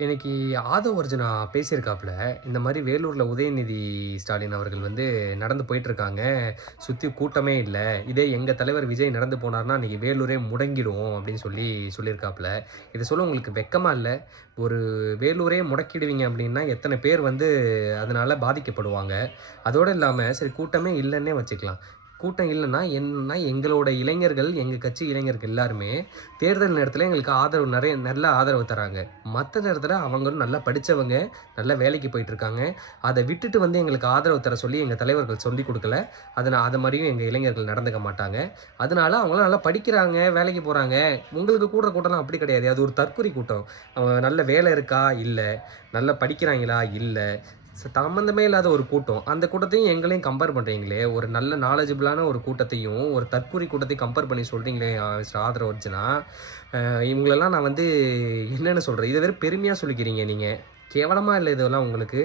இன்னைக்கு ஆதவ் அர்ஜுனா பேசியிருக்காப்புல. இந்த மாரி வேலூர்ல உதயநிதி ஸ்டாலின் அவர்கள் வந்து நடந்து போயிட்டுருக்காங்க. சுத்தி கூட்டமே இல்ல. இதே எங்க தலைவர் விஜய் நடந்து போனார்னா, அன்னைக்கு வேலூரே முடங்கிடும் அப்படின்னு சொல்லியிருக்காப்புல. இத சொல்ல உங்களுக்கு வெட்கமா இல்ல? ஒரு வேலூரே முடக்கிடுவீங்க அப்படின்னா, எத்தன பேர் வந்து அதனால பாதிக்கப்படுவாங்க? அதோட இல்லாம சரி கூட்டமே இல்லன்னே வச்சுக்கலாம். கூட்டம் இல்லன்னா என்னன்னா, எங்களோட இளைஞர்கள், எங்க கட்சி இளைஞர்கள் எல்லாருமே தேர்தல் நேரத்தில எங்களுக்கு ஆதரவு நல்ல ஆதரவு தராங்க. மத்த நேரத்தில அவங்களும் நல்லா படிச்சவங்க, நல்ல வேலைக்கு போயிட்டுருக்காங்க. அத விட்டுட்டு வந்து எங்களுக்கு ஆதரவு தர சொல்லி எங்க தலைவர்கள் சொல்லிக் குடுக்கல. அது மாரியும் எங்க இளைஞர்கள் நடந்துக்க மாட்டாங்க. அதனால அவங்கலாம் நல்லா படிக்கிறாங்க, வேலைக்கு போறாங்க. உங்களுக்கு கூடுற கூட்டம்லாம் அப்படி கிடையாது. அது ஒரு தற்குறி கூட்டம். நல்ல வேலை இருக்கா? இல்ல. நல்லா படிக்கிறாங்களா? இல்ல. சம்மந்தமே இல்லாத ஒரு கூட்டம். அந்த கூட்டத்தையும் எங்களையும் கம்பேர் பண்றீங்களே! ஒரு நல்ல நாலெட்ஜபிளான ஒரு கூட்டத்தையும், ஒரு தற்குறி கூட்டத்தையும் கம்பேர் பண்ணி சொல்றீங்களே மிஸ்டர் ஆதரவு அர்ஜுனா, இவங்களெல்லாம் நான் வந்து என்னன்னு சொல்றது? இத வெறும் பெருமையா சொல்லிக்கிறீங்க நீங்க. கேவலமா இல்ல இதெல்லாம் உங்களுக்கு?